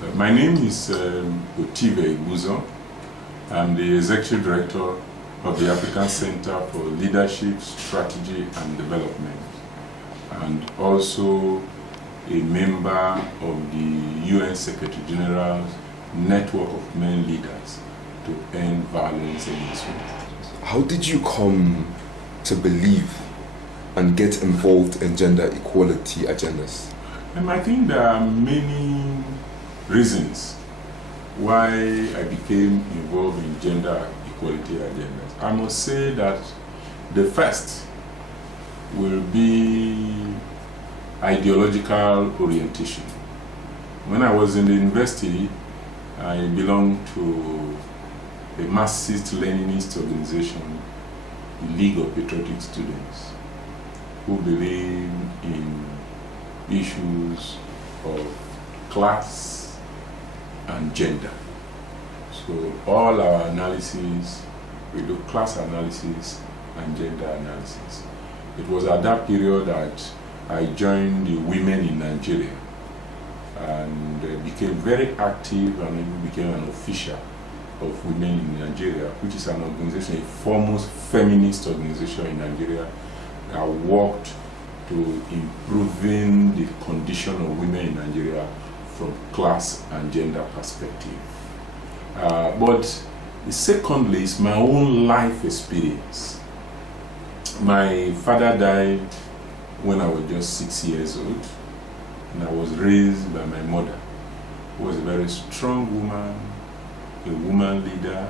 My name is Dr.Otive Igbuzor. I'm the Executive Director of the African Center for Leadership, Strategy and Development, and also a member of the UN Secretary General's Network of Men Leaders to End Violence Against Women. How did you come to believe and get involved in gender equality agendas? I think there are many reasons why I became involved in gender equality agendas. I must say that the first will be ideological orientation. When I was in the university, I belonged to a Marxist-Leninist organization, the League of Patriotic Students, who believe in issues of class and gender. So all our analysis, we do class analysis and gender analysis. It was at that period that I joined the Women in Nigeria and became very active and even became an official of Women in Nigeria, which is an organization, a foremost feminist organization in Nigeria that worked to improving the condition of women in Nigeria from class and gender perspective. But secondly is my own life experience. My father died when I was just 6 years old, and I was raised by my mother, who was a very strong woman, a woman leader,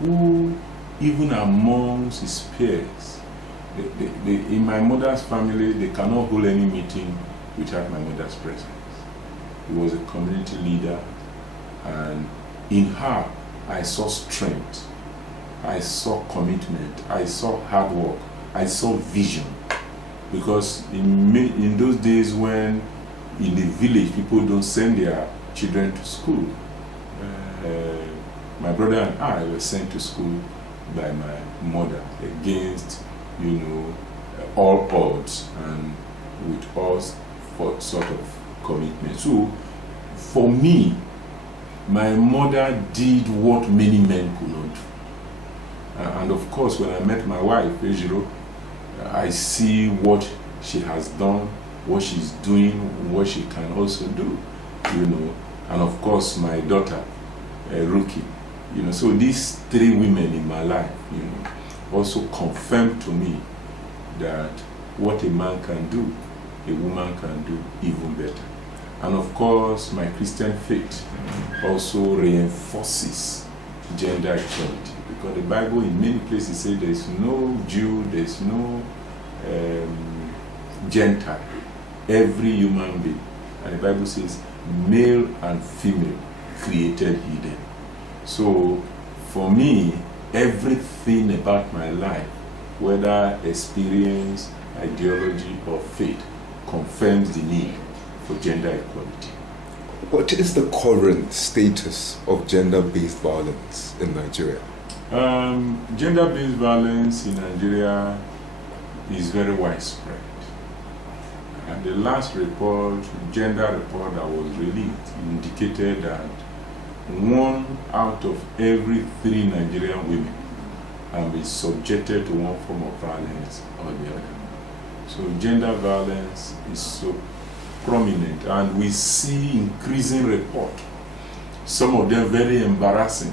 who even amongst his peers, in my mother's family, they cannot hold any meeting without my mother's presence. He was a community leader, and in her, I saw strength, I saw commitment, I saw hard work, I saw vision. Because in those days when in the village people don't send their children to school, my brother and I were sent to school by my mother against, all odds and with us for sort of commitment. So for me, my mother did what many men could not do. And of course, when I met my wife, Ejiro, I see what she has done, what she's doing, what she can also do, and of course my daughter, Ruki, so these three women in my life, also confirmed to me that what a man can do, a woman can do even better. And of course, my Christian faith also reinforces gender equality, because the Bible in many places says there is no Jew, there is no Gentile, every human being. And the Bible says male and female created hidden. So for me, everything about my life, whether experience, ideology or faith, confirms the need for gender equality. What is the current status of gender-based violence in Nigeria? Gender-based violence in Nigeria is very widespread. And the last report, gender report that was released, indicated that 1 out of every 3 Nigerian women have been subjected to one form of violence or the other. So gender violence is so prominent, and we see increasing reports, some of them very embarrassing,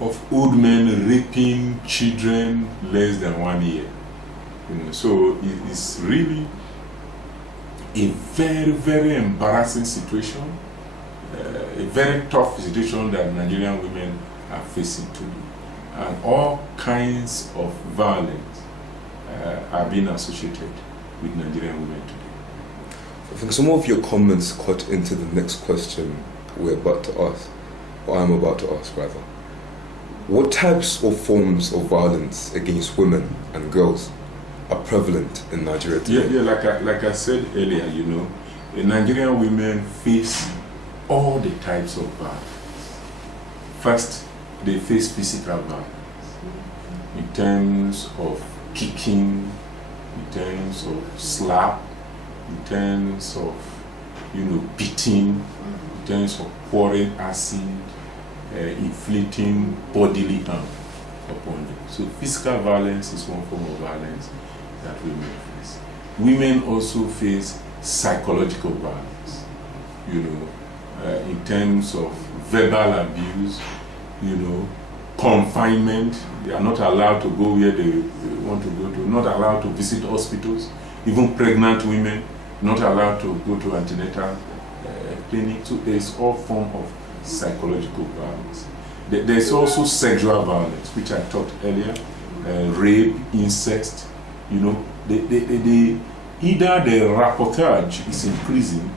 of old men raping children less than 1 year. So it is really a very, very embarrassing situation, a very tough situation that Nigerian women are facing today. And all kinds of violence are being associated with Nigerian women today. I think some of your comments cut into the next question we're about to ask, or I'm about to ask rather. What types or forms of violence against women and girls are prevalent in Nigeria today? Yeah, like I said earlier, the Nigerian women face all the types of violence. First, they face physical violence in terms of kicking, in terms of slap, in terms of, beating, terms of pouring acid, inflicting bodily harm upon them. So physical violence is one form of violence that women face. Women also face psychological violence, in terms of verbal abuse, confinement. They are not allowed to go where they want to go to, not allowed to visit hospitals, even pregnant women, not allowed to go to antenatal clinic. So there is all form of psychological violence. There is also sexual violence, which I talked earlier, rape, incest. Either the rapportage is increasing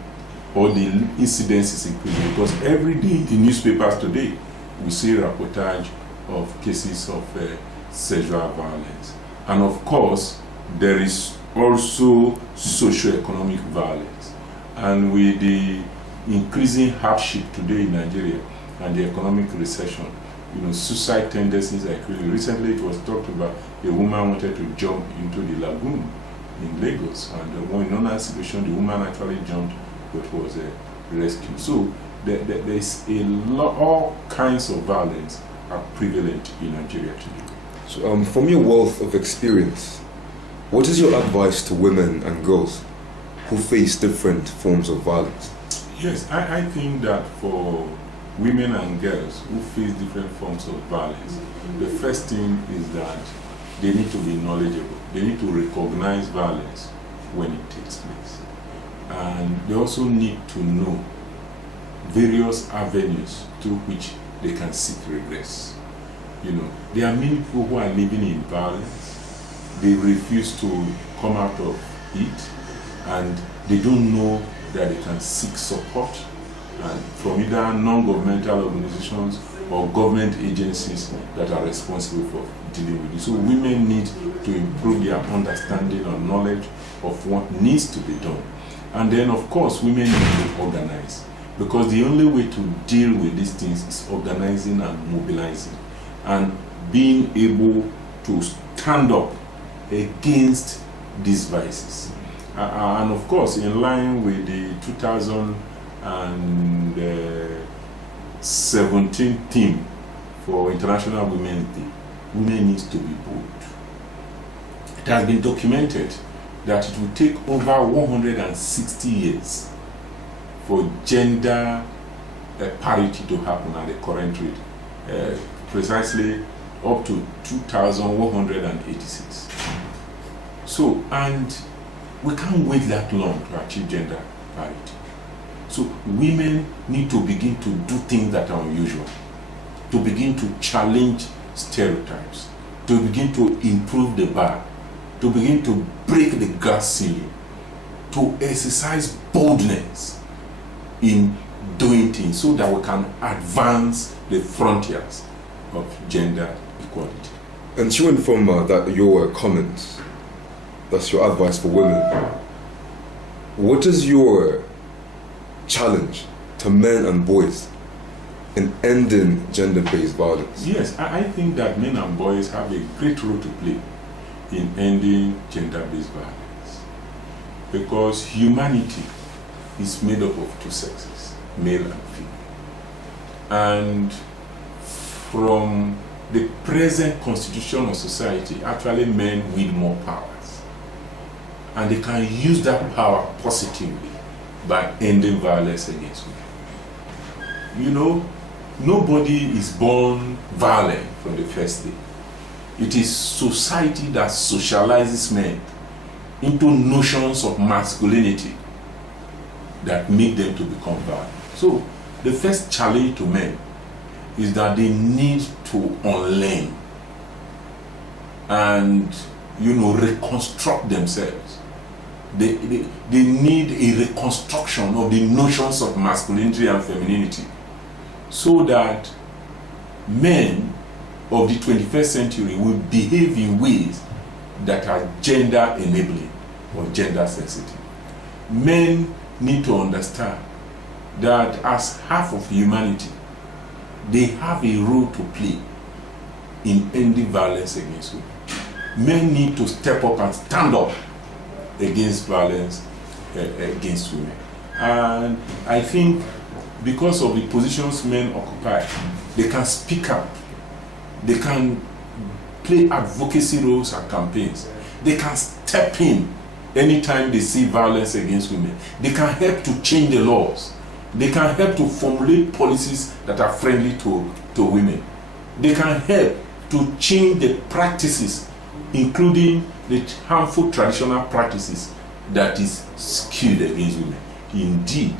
or the incidence is increasing, because every day in the newspapers today we see rapportage of cases of sexual violence. And of course, there is also socio-economic violence. And with the increasing hardship today in Nigeria and the economic recession, suicide tendencies are increasing. Recently it was talked about a woman wanted to jump into the lagoon in Lagos, and in another situation the woman actually jumped but was rescued. So there's all kinds of violence are prevalent in Nigeria today. So, from your wealth of experience, what is your advice to women and girls who face different forms of violence? Yes, I think that for women and girls who face different forms of violence, the first thing is that they need to be knowledgeable. They need to recognize violence when it takes place. And they also need to know various avenues through which they can seek redress. There are many people who are living in violence. They refuse to come out of it, and they don't know that they can seek support from either non-governmental organizations or government agencies that are responsible for dealing with it. So women need to improve their understanding and knowledge of what needs to be done. And then, of course, women need to organize, because the only way to deal with these things is organizing and mobilizing and being able to stand up against these vices. And of course, in line with the 2017 theme for International Women's Day, women need to be bold. It has been documented that it will take over 160 years for gender parity to happen at the current rate, precisely up to 2186. So, and we can't wait that long to achieve gender parity. So women need to begin to do things that are unusual, to begin to challenge stereotypes, to begin to improve the bar, to begin to break the glass ceiling, to exercise boldness in doing things so that we can advance the frontiers of gender equality. And chewing from your comments, that's your advice for women. What is your challenge to men and boys in ending gender-based violence? Yes, I think that men and boys have a great role to play in ending gender-based violence, because humanity is made up of two sexes, male and female. And from the present constitution of society, actually men wield more powers, and they can use that power positively by ending violence against women. Nobody is born violent from the first day. It is society that socializes men into notions of masculinity that make them to become violent. So the first challenge to men is that they need to unlearn and reconstruct themselves. They need a reconstruction of the notions of masculinity and femininity, so that men of the 21st century will behave in ways that are gender enabling or gender sensitive. Men need to understand that as half of humanity, they have a role to play in ending violence against women. Men need to step up and stand up against violence against women. And I think because of the positions men occupy, they can speak up. They can play advocacy roles and campaigns. They can step in anytime they see violence against women. They can help to change the laws. They can help to formulate policies that are friendly to women. They can help to change the practices, including the harmful traditional practices that is skewed against women. Indeed,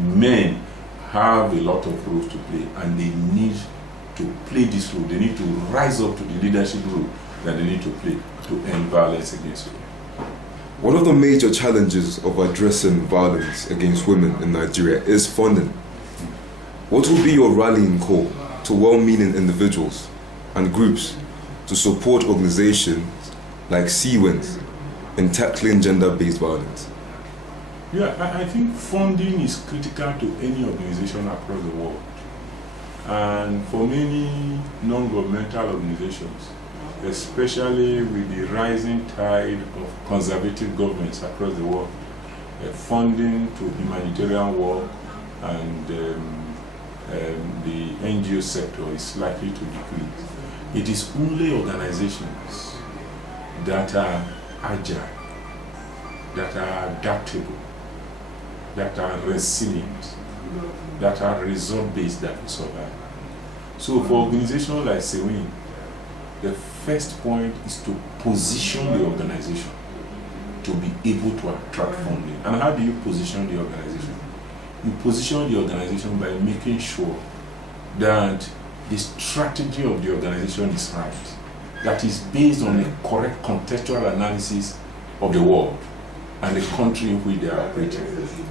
men have a lot of roles to play, and they need to play this role. They need to rise up to the leadership role that they need to play to end violence against women. One of the major challenges of addressing violence against women in Nigeria is funding. What will be your rallying call to well-meaning individuals and groups to support organizations like CWINS in tackling gender-based violence? Yeah, I think funding is critical to any organization across the world. And for many non-governmental organizations, especially with the rising tide of conservative governments across the world, funding to humanitarian work and the NGO sector is likely to decrease. It is only organizations that are agile, that are adaptable, that are resilient, that are result-based that will survive. So for organizations like CWIN, the first point is to position the organization to be able to attract funding. And how do you position the organization? You position the organization by making sure that the strategy of the organization is right, that is based on a correct contextual analysis of the world and the country in which they are operating,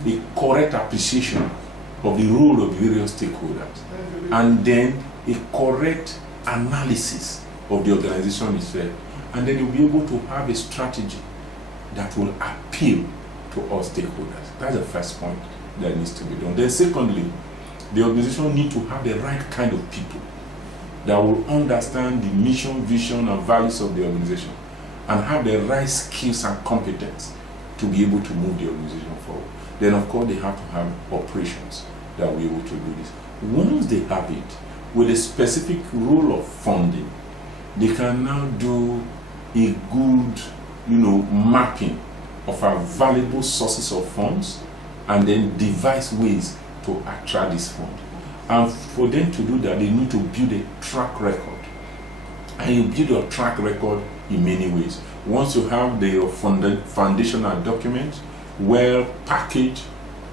a correct appreciation of the role of various stakeholders, and then a correct analysis of the organization itself, and then you'll be able to have a strategy that will appeal to all stakeholders. That's the first point that needs to be done. Then secondly, the organization needs to have the right kind of people that will understand the mission, vision, and values of the organization and have the right skills and competence to be able to move the organization forward. Then of course they have to have operations that will be able to do this. Once they have it, with a specific role of funding, they can now do a good, mapping of our valuable sources of funds and then devise ways to attract this fund. And for them to do that, they need to build a track record. And you build your track record in many ways. Once you have the foundational documents well packaged,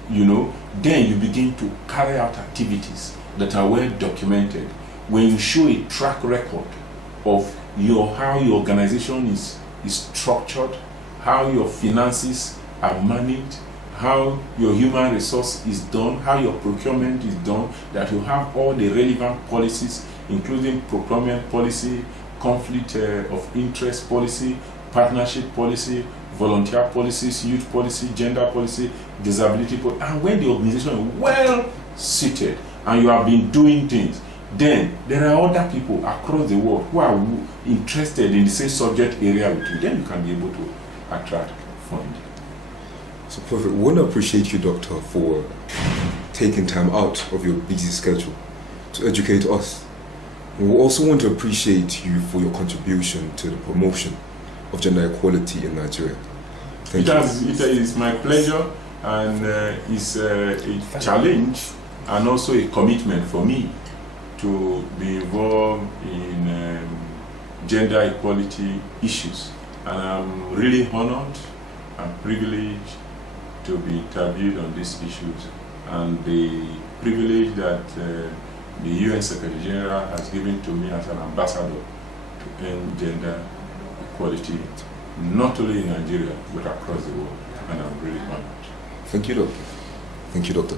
then you begin to carry out activities that are well documented. When you show a track record of how your organization is structured, how your finances are managed, how your human resource is done, how your procurement is done, that you have all the relevant policies, including procurement policy, conflict of interest policy, partnership policy, volunteer policies, youth policy, gender policy, disability policy. And when the organization is well seated and you have been doing things, then there are other people across the world who are interested in the same subject area with you. Then you can be able to attract funding. So perfect. We want to appreciate you, Doctor, for taking time out of your busy schedule to educate us. We also want to appreciate you for your contribution to the promotion of gender equality in Nigeria. Thank you. It is my pleasure, and it's a challenge and also a commitment for me to be involved in gender equality issues. And I'm really honored and privileged to be interviewed on these issues, and the privilege that the UN Secretary General has given to me as an ambassador to end gender equality, not only in Nigeria, but across the world. And I'm really honored. Thank you, Doctor. Thank you, Doctor.